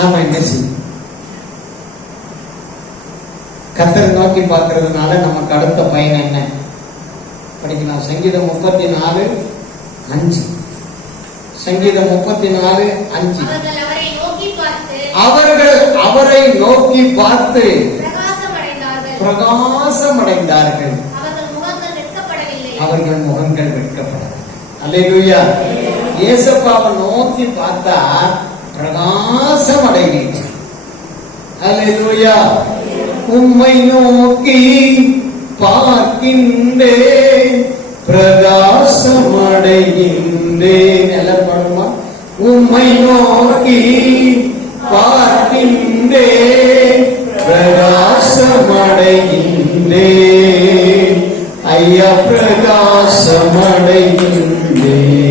நாம என்ன செய்யும்? கர்த்தரை நோக்கி பார்க்கறதுனால நமக்கு அடுத்த பயன் என்ன? படிக்கலாம். சங்கீதம் 34:5. சங்கீதம் 34:5. அவர்கள் அவரை நோக்கி பார்த்து பிரகாசமடைந்தார்கள். அவர்கள் முகங்கள் வெட்கப்படவில்லை. அல்லேலூயா. இயேசுவை நோக்கி பார்த்தா பிரகாசம் அடைவீர்கள். அல்லேலூயா. உம்மை நோக்கி பார்க்கின்றேன் பிரகாசம் அடைகின்றேன். எல்லாம் பாடுமா? உம்மை நோக்கி பார்க்கின்றேன் பிரகாசம் அடைகின்றேன். ஐயா பிரகாசம் அடைகின்றேன்.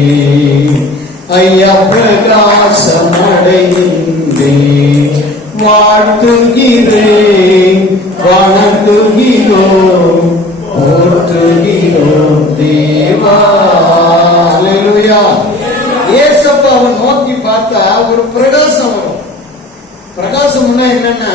ஐயா பிரகாசம் அடைகின்றேன். வாழ்த்துகிறேன், வணங்குகிறோம், போற்றுகிறோம் தேவா. அல்லேலூயா. இயேசுவை அவன் நோக்கி பார்த்தா ஒரு பிரகாசம் வரும். பிரகாசம்னா என்னன்னா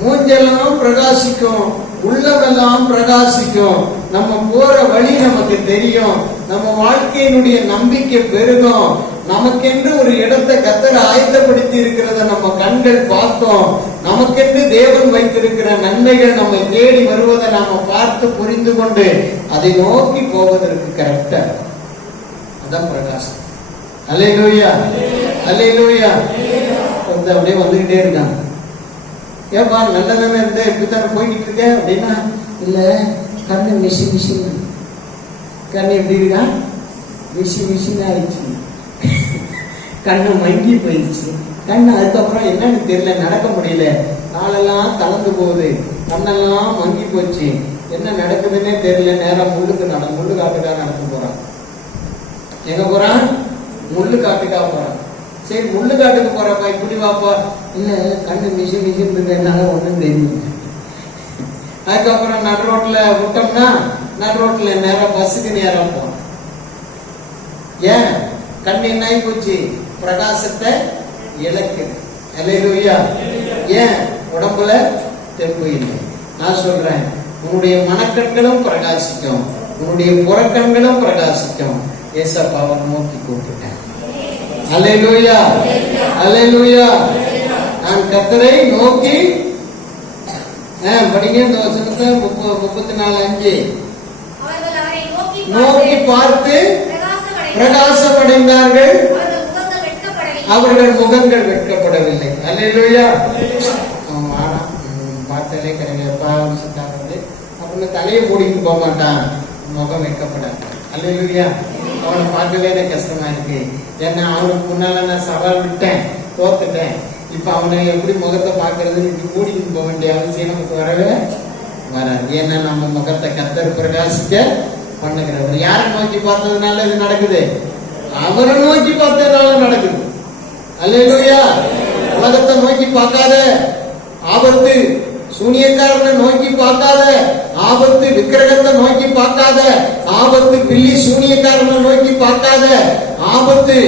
மூஞ்செல்லாம் பிரகாசிக்கும், உள்ளமெல்லாம் பிரகாசிக்கும். நம்ம போற வழி நமக்கு தெரியும். நம்ம வாழ்க்கையினுடைய நம்பிக்கை பெருகும். நமக்கென்று ஒரு இடத்தை கர்த்தர் ஆயத்தப்படுத்தி இருக்கிறத நம்ம கண்கள் பார்த்தோம். நமக்கென்று தேவன் வைத்திருக்கிற நன்மைகள் நம்மை தேடி வருவதை நாம பார்த்து புரிந்து கொண்டு அதை நோக்கி போவதற்கு கரெக்டா அதான் பிரகாசம். அல்லேலூயா. அல்லேலூயா. அப்படியே வந்துகிட்டே இருக்காங்க. ஏப்பா நல்லதானே இருந்த இப்படித்தானே போய்கிட்டு இருக்க அப்படின்னா, இல்ல கண்ணு மிஷின் கண்ணு எப்படி இருக்கா? மிஷின் ஆயிடுச்சு. கண்ணு மங்கி போயிடுச்சு. கண்ணு அதுக்கப்புறம் என்னன்னு தெரியல, நடக்க முடியல, காலெல்லாம் கலந்து போகுது, கண்ணெல்லாம் மங்கி போச்சு, என்ன நடக்குதுன்னே தெரியல. நேரம் முள்ளு காட்டுக்கா நடக்க போறான். எங்க போறான்? முள்ளு காட்டுக்கா போறான். சரி முள்ளு காட்டுக்கு போறப்பா இப்படி வாப்பா. இல்ல கண்ணு மிஷின் இருந்ததுனால ஒண்ணும் தெரியும். அதுக்கப்புறம் நடு ரோட்ல விட்டோம்னா நடு ரோட்ல நேரம் பஸ்ஸுக்கு நேரம் போறோம். ஏன்? கண்ணு என்ன ஆகி போச்சு? பிரகாசத்தை இழக்குது. அல்லேலூயா. ஏன்? உடம்புல தெம்பு இல்லை. நான் சொல்றேன், உன்னுடைய மனக்கண்களும் பிரகாசிக்கும், உன்னுடைய புறக்கண்களும் பிரகாசிக்கும். ஏசப்பாவை நோக்கி கூப்பிட்டேன். அல்லேலூயா. அல்லேலூயா. நான் கர்த்தரை நோக்கி படிங்க. இந்த வசனத்தை 34:5 நோக்கி பார்த்து பிரகாசமடைந்தார்கள், அவர்கள் முகங்கள் வெட்கப்படவில்லை. அல்லேலூயா. பார்த்தாலே கிடையாதுப்பா அப்படின்னு தலையை மூடிட்டு போக மாட்டான், முகம் வெட்கப்படாது. அல்லேலூயா. அவனை பார்க்கவே எனக்கு கஷ்டமா இருக்கு. ஏன்னா அவனுக்கு முன்னால நான் சவால் விட்டேன், தோத்துட்டேன். இப்ப அவனை எப்படி முகத்தை பார்க்கறதுன்னு இப்படி மூடிட்டு போக வேண்டிய அவசியம் நமக்கு வரவே வராது. ஏன்னா நம்ம முகத்தை கர்த்தர் பிரகாசிக்க பண்ணுகிறவர். யாரை நோக்கி பார்த்ததுனால இது நடக்குது? அவரை நோக்கி பார்த்ததுனால நடக்குது. அல்லேலூயா. உலகத்தை நோக்கி பார்க்காத, ஆபத்து. சூனியக்காரனை நோக்கி பார்க்காத, ஆபத்து. விக்கிரகத்தை நோக்கி பார்க்காத, ஆபத்து. பில்லி சூனியக்காரனை நோக்கி பார்க்காத, ஆபத்து.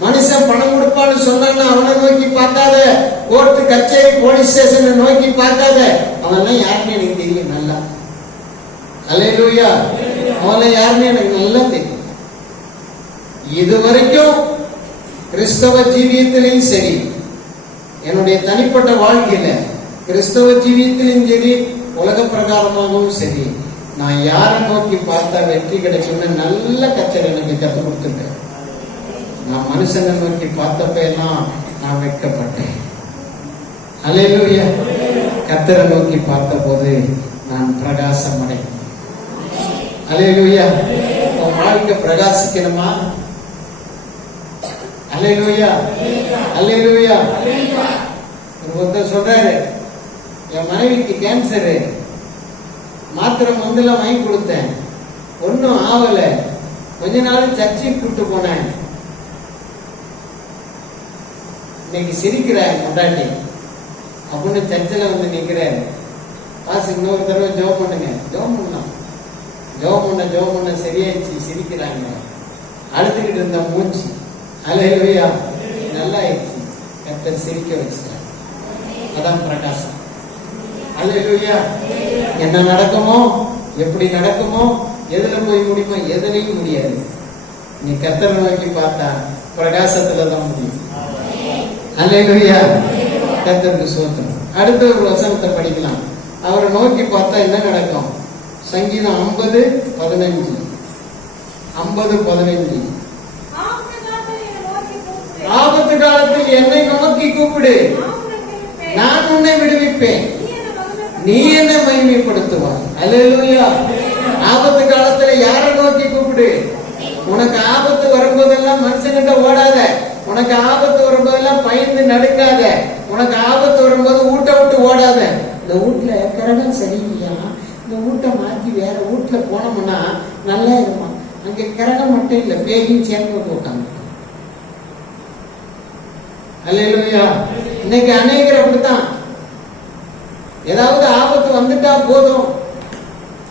மனுஷன் பணம் கொடுப்பான்னு சொன்னான்னு அவனை நோக்கி பார்க்காத, கோர்ட்டு கச்சேரி போலீஸ் ஸ்டேஷனை நோக்கி பார்க்காத. அவன்லாம் யாருன்னு எனக்கு தெரியும் நல்லா. அல்லேலூயா. அவனை யாருன்னு எனக்கு நல்லா தெரியும். இதுவரைக்கும் கிறிஸ்தவ ஜீவியத்திலையும் சரி, என்னுடைய தனிப்பட்ட வாழ்க்கையில கிறிஸ்தவ ஜீவியத்திலும் சரி, உலக பிரகாரமாகவும் சரி, நான் யாரை நோக்கி பார்த்தா வெற்றி கிடைக்கும்னு நல்ல கச்சரை எனக்கு கற்றுக் கொடுத்துருக்கேன். நான் மனுஷனை நோக்கி பார்த்தப்ப எல்லாம் நான் வெட்கப்பட்டேன். அல்லேலூயா. கர்த்தரை நோக்கி பார்த்த போது நான் பிரகாசம் அடைந்தேன். அல்லேலூயா. உன் வாழ்க்கை பிரகாசிக்கணுமா? அல்லேலூயா. அல்லேலூயா. ஒருத்தர் சொல்றாரு, என் மனைவிக்கு கேன்சரு, மாத்திரை மருந்தெல்லாம் வாங்கி கொடுத்தேன், ஒன்னும் ஆவல. கொஞ்ச நாள் சர்ச்சைக்கு கூட்டு போனேன். இன்னைக்கு சிரிக்கிறார் கொண்டாட்டி அப்படின்னு சர்ச்சில் வந்து நிற்கிறாரு. காசு இன்னொரு தடவை ஜோம் பண்ணுங்க. ஜோம் பண்ணலாம். ஜோம் பண்ண சரியாயிடுச்சு. சிரிக்கிறாங்க. அழுதுகிட்டு இருந்த மூச்சு அல்லேலூயா நல்லா ஆயிடுச்சு. கர்த்தர் சிரிக்க வச்சுட்டார். அதான் பிரகாசம். அல்லேலூயா. என்ன நடக்குமோ, எப்படி நடக்குமோ, எதுல போய் முடியுமோ, எதுலையும் முடியாது. நீ கர்த்தரை நோக்கி பார்த்தா பிரகாசத்துல தான் முடியும். அல்லேலூயா. கர்த்தருக்கு ஸ்தோத்திரம். அடுத்த ஒரு வசனத்தை படிக்கலாம். அவரை நோக்கி பார்த்தா என்ன நடக்கும்? சங்கீதம் 50:15. 50:15. ஆபத்து காலத்தில் என்னை நோக்கி கூப்பிடு, நான் உன்னை விடுவிப்பேன், நீ என்னை மகிமைப்படுத்துவாய். அல்லேலூயா. ஆபத்து காலத்துல யாரை நோக்கி கூப்பிடு? உனக்கு ஆபத்து வரும்போதெல்லாம் மனுஷங்கிட்ட ஓடாத. உனக்கு ஆபத்து வரும்போதெல்லாம் பயந்து நடுங்காத. உனக்கு ஆபத்து வரும்போது வீட்டை விட்டு ஓடாத. இந்த வீட்டுல கரகம் சரியில்லையா, இந்த வீட்டை மாத்தி வேற வீட்டுல போனோம்னா நல்லா இருக்கும். அங்க கரகம் மட்டும் இல்ல, பேயும் சேர்ந்து போட்டாங்க. அல்லேலூயா. இன்னைக்கு அநேகர் அப்படித்தான். ஏதாவது ஆபத்து வந்துட்டா போதும்,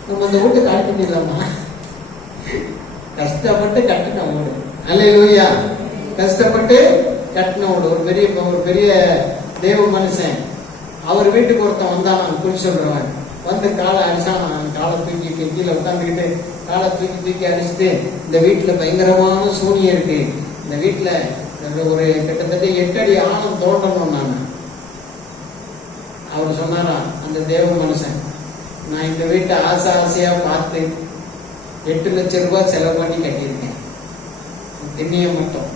நம்ம இந்த வீட்டை காட்டிடலாமா, கஷ்டப்பட்டு கட்டின வீடு. அல்லேலூயா. கஷ்டப்பட்டு கட்டின வீடு. ஒரு பெரிய தேவ மனுஷன், அவர் வீட்டுக்கு ஒருத்தன் வந்தான், குறி சொல்றவன் வந்து காலை அடிச்சான். காலை தூக்கி கீழே உட்காந்துக்கிட்டு காலை தூக்கி அடிச்சுட்டு, இந்த வீட்டுல பயங்கரமான சூனியம் இருக்கு, இந்த வீட்டுல ஒரு கிட்டத்தட்ட 8 அடி ஆழம் தோண்டணும். நான் அவர் சொன்னாரா, அந்த தேவ மனுஷன், நான் இந்த வீட்டை ஆசையா பார்த்து 8 லட்சம் ரூபாய் செலவு பண்ணி கட்டியிருக்கேன், திண்ணிய மட்டும்.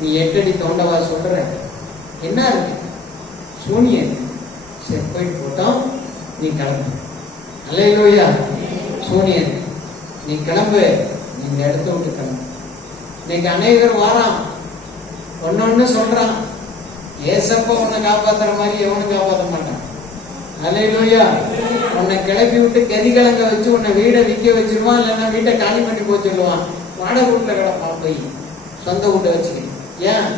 நீ 8 அடி தோண்டவா சொல்ற? என்ன இருக்கு? சூனியம். சரி, போயிட்டு போட்டோம், நீ கிளம்பு. அல்லேலூயா. சூனியம், நீ கிளம்பு, நீ இந்த இடத்த விட்டு கிளம்பு. இன்னைக்கு அநேகர் வாரான், ஒன்னொன்னு சொல்றான். ஏசப்பா உன்னை காப்பாத்துற மாதிரி எவனும் காப்பாற்ற மாட்டான். அல்லேலூயா. உன்னை கிளப்பி விட்டு கதிகலங்க வச்சு உன்னை வீடை விற்க வச்சிருவான், இல்லைன்னா வீட்டை காலி பண்ணி போச்சுடுவான். வாடகை வீட்டுல கிடப்பா, போய் சொந்த வீட்டை வச்சுக்க. ஏன்?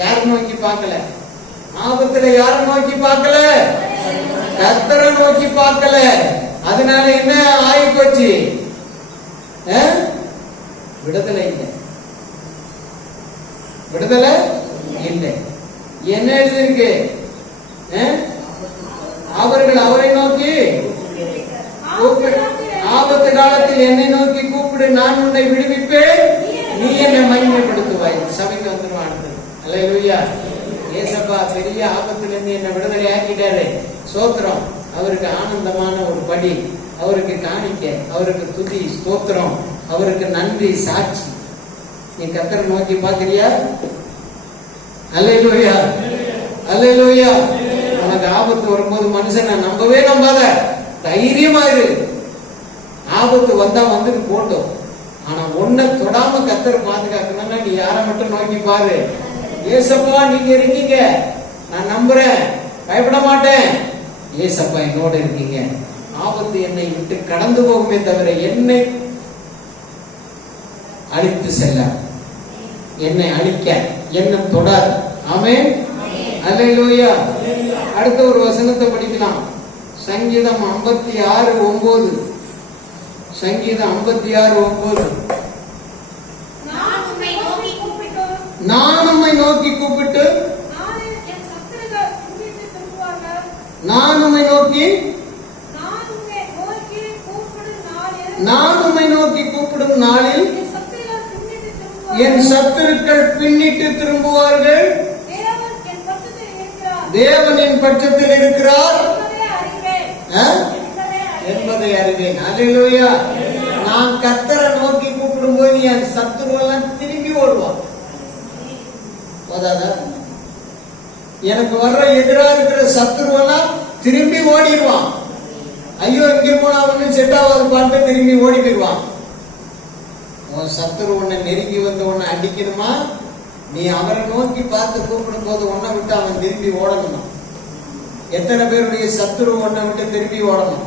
யாரும் நோக்கி பார்க்கல. ஆபத்துல யாரும் நோக்கி பார்க்கல, கர்த்தரை நோக்கி பார்க்கல. அதனால என்ன ஆகி போச்சு? விடுதலை இல்லை, விடுதலை இல்லை. என்ன எழுதிருக்கு? அவர்கள் அவரை நோக்கி ஆபத்து காலத்தில் என்னை நோக்கி கூப்பிடு, நான் உன்னை விடுவிப்பேன், நீ என்னை மகிமைப்படுத்துவாய். சபைக்கு வந்துருவான். அல்லேலூயா. ஏசப்பா பெரிய ஆபத்துல இருந்து என்னை விடுதலை ஆக்கிட்டாரு. சோத்திரம். அவருக்கு ஆனந்தமான ஒரு படி, அவருக்கு காணிக்க, அவருக்கு துதி, ஸ்தோத்திரம், அவருக்கு நன்றி, சாட்சி. நீ கர்த்தரை நோக்கி பார்க்கிறியா? அல்லேலூயா. அல்லேலூயா. உனக்கு ஆபத்து வரும்போது மனுஷனை நம்பவே நம்பாத, தைரியமா இரு. ஆபத்து வந்தா வந்துட்டு போட்டோம். ஆனா ஒன்ன தொடாம கர்த்தர் பாதுகாக்கணும்னா நீ யாரை மட்டும் நோக்கி பாரு. ஏசப்பா நீங்க இருக்கீங்க, நான் நம்புறேன், பயப்பட மாட்டேன். ஏசப்பா என்னோட இருக்கீங்க. ஆபத்து என்னை விட்டு கடந்து போகுமே தவிர என்னை அழித்து செல்ல, என்னை அழிக்க என்ன தொடாது. ஆமென். அல்லேலூயா. அடுத்த ஒரு வசனத்தை படிக்கலாம். சங்கீதம் 56:9. சங்கீதம் 56:9. நான் உம்மை நோக்கி கூப்பிட்டு, நான் உம்மை நோக்கி கூப்பிடும் நாளில் என் சத்துருக்கள் பின்னிட்டு திரும்புவார்கள். தேவன் என் பட்சத்தில் இருக்கிறார் என்பதை அறிவேன். அல்லேலூயா. நான் கர்த்தரை நோக்கி கூப்பிடும் போது என் சத்துருவெல்லாம் திரும்பி ஓடுவான். போதாதா? எனக்கு வர்ற எதிரா இருக்கிற சத்துருவெல்லாம் திரும்பி ஓடிடுவான். ஐயோ இங்க போனா ஒன்னும் செட் ஆகாது பாட்டு திரும்பி ஓடி போயிடுவான். உன் சத்துரு உன்னை நெருங்கி வந்து உன்னை அடிக்கணுமா? நீ அவரை நோக்கி பார்த்து கூப்பிடும் போது உன்னை விட்டு அவன் திரும்பி ஓடணுமா? எத்தனை பேருடைய சத்துரு உன்னை விட்டு திரும்பி ஓடணும்?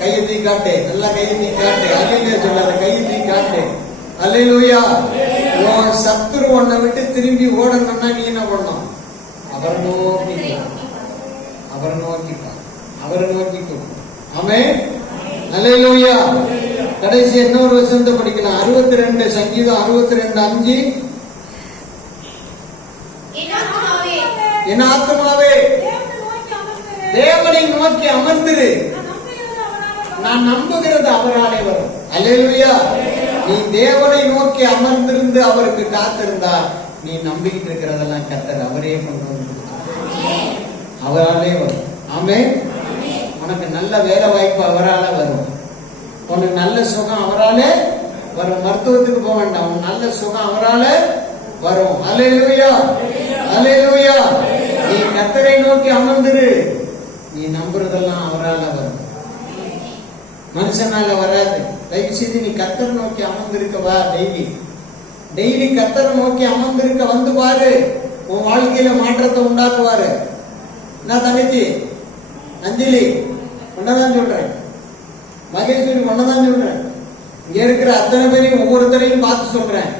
கையை தூக்கி காட்டு, நல்லா கையை தூக்கி காட்டு. அல்லேலூயா சொல்லாத, கையை தூக்கி காட்டு. அல்லேலூயா. உன் சத்துரு உன்னை விட்டு திரும்பி ஓடணும்னா நீ என்ன பண்ணணும்? அவரை நோக்கி, அவரை நோக்கி, அவரை நோக்கி. ஆமென். அல்லேலூயா. கடைசி இன்னொரு வசனத்தை படிக்கலாம். 62 சங்கீதம் 62:5. என் ஆத்துமாவே தேவனை நோக்கி அமர்ந்திரு, நான் நம்புகிறது அவராலே வரும். அல்லேலூயா. நீ தேவனை நோக்கி அமர்ந்திருந்து அவருக்கு காத்திருந்தா நீ நம்பிக்கிட்டு இருக்கிறதெல்லாம் கர்த்தர் அவரே கொண்டு வந்து அவராலே வரும். ஆமென். உனக்கு நல்ல வேலை வாய்ப்பு அவரால வரும். உனக்கு நல்ல சுகம் அவராலே வரும். மருத்துவத்துக்கு போக வேண்டாம், நல்ல சுகம் அவரால வரும். அல்லேலூயா, அல்லேலூயா. நீ கர்த்தரை நோக்கி அமர்ந்திரு, நீ நம்புறதெல்லாம் அவரால வரும், மனுஷனால வராது. தயவு செய்து நீ கர்த்தரை நோக்கி அமர்ந்திருக்க வா. டெய்லி கர்த்தரை நோக்கி அமர்ந்திருக்க வந்து பாரு, உன் வாழ்க்கையில மாற்றத்தை உண்டாக்குவாரு. நான் தங்கச்சி அஞ்சலி ஒன்னதான் சொல்றேன், மகேஸ்வரி ஒன்னதான் சொல்றேன், இங்க இருக்கிற அத்தனை பேரையும் ஒவ்வொருத்தரையும் பார்த்து சொல்றேன்.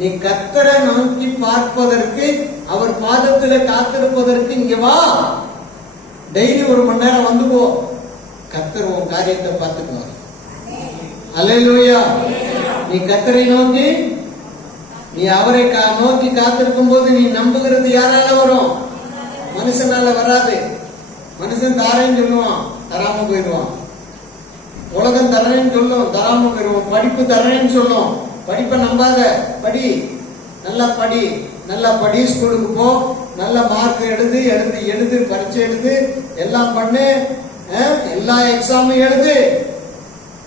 நீ கர்த்தரை நோக்கி பார்ப்பதற்கு, அவர் பாதத்துல காத்திருப்பதற்கு இங்க வா. டெய்லி 1 மணி நேரம் வந்து போ. கர்த்தர் உன் காரியத்தை பார்த்துக்குவார். அல்லேலூயா. நீ கர்த்தரை நோக்கி, நீ அவரை நோக்கி காத்திருக்கும் போது நீ நம்புகிறது யாரால வரும்? மனுஷனால வராது. மனுஷன் தாரேன்னு சொல்லுவான், தராம போயிடுவான். உலகம் தரேன்னு சொல்லும், தராம போயிடுவோம். படிப்பு தரேன்னு சொல்லும், படிப்பை நம்பாத. படி, நல்லா படி, நல்லா படி, ஸ்கூலுக்கு போ, நல்ல மார்க் எழுது, பரீட்சை எழுது, எல்லாம் பண்ணு, எல்லா எக்ஸாமும் எழுது,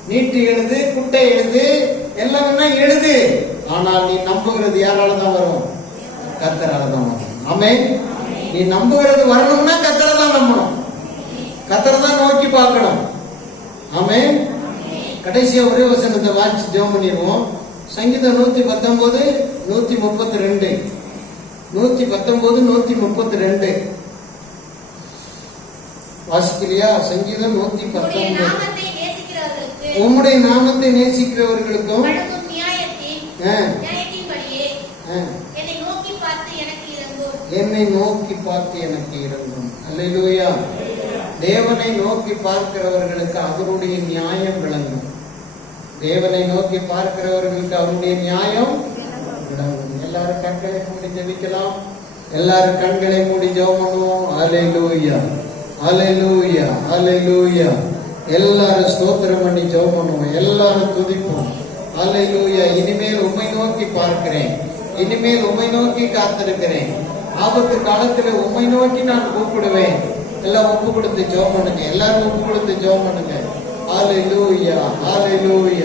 நீட்டு எழுது, குட்டை எழுது, எல்லாம் என்ன எழுது. ஆனால் நீ நம்புகிறது யாராலதான் வரும்? கர்த்தராலதான் வரும். ஆமென். நீ நம்புகிறது வரணும்னா கர்த்தரை தான் நம்பணும், கர்த்தரை தான் நோக்கி பார்க்கணும். ஆமென். கடைசியா ஒரே வசனத்தை வாசிச்சு ஜெபம் பண்ணிடுவோம். சங்கீதம் 119, 132, 119, 132 வாசிக்கலையா? சங்கீதம் 119. உம்முடைய நாமத்தை நேசிக்கிறவர்களுக்கும் என்னை நோக்கி பார்த்து எனக்கு இறங்கும். அல்லேலூயா. தேவனை நோக்கி பார்க்கிறவர்களுக்கு அவருடைய நியாயம் விளங்கும். தேவனை நோக்கி பார்க்கிறவர்களுக்கு அவருடைய நியாயம் விளங்கும். எல்லாரும் கண்களை மூடி ஜெபிக்கலாம். எல்லாரும் கண்களை மூடி ஜெபம் பண்ணுவோம். அல்லேலூயா, அல்லேலூயா, அல்லேலூயா. எல்லாரும் ஸ்தோத்திரம் பண்ணி ஜெபம் பண்ணுவோம். எல்லாரும் துதிப்போம். அல்லேலூயா. இனிமேல் உம்மை நோக்கி பார்க்கிறேன், இனிமேல் உம்மை நோக்கி காத்திருக்கிறேன். ஆபத்து காலத்துல உம்மை நோக்கி நான் கூப்பிடுவேன். எல்லாம் ஒப்பு கொடுத்து ஜெபம் பண்ணுங்க. எல்லாரும் ஒப்பு கொடுத்து ஜெபம் பண்ணுங்க. அல்லேலூயா, அல்லேலூயா.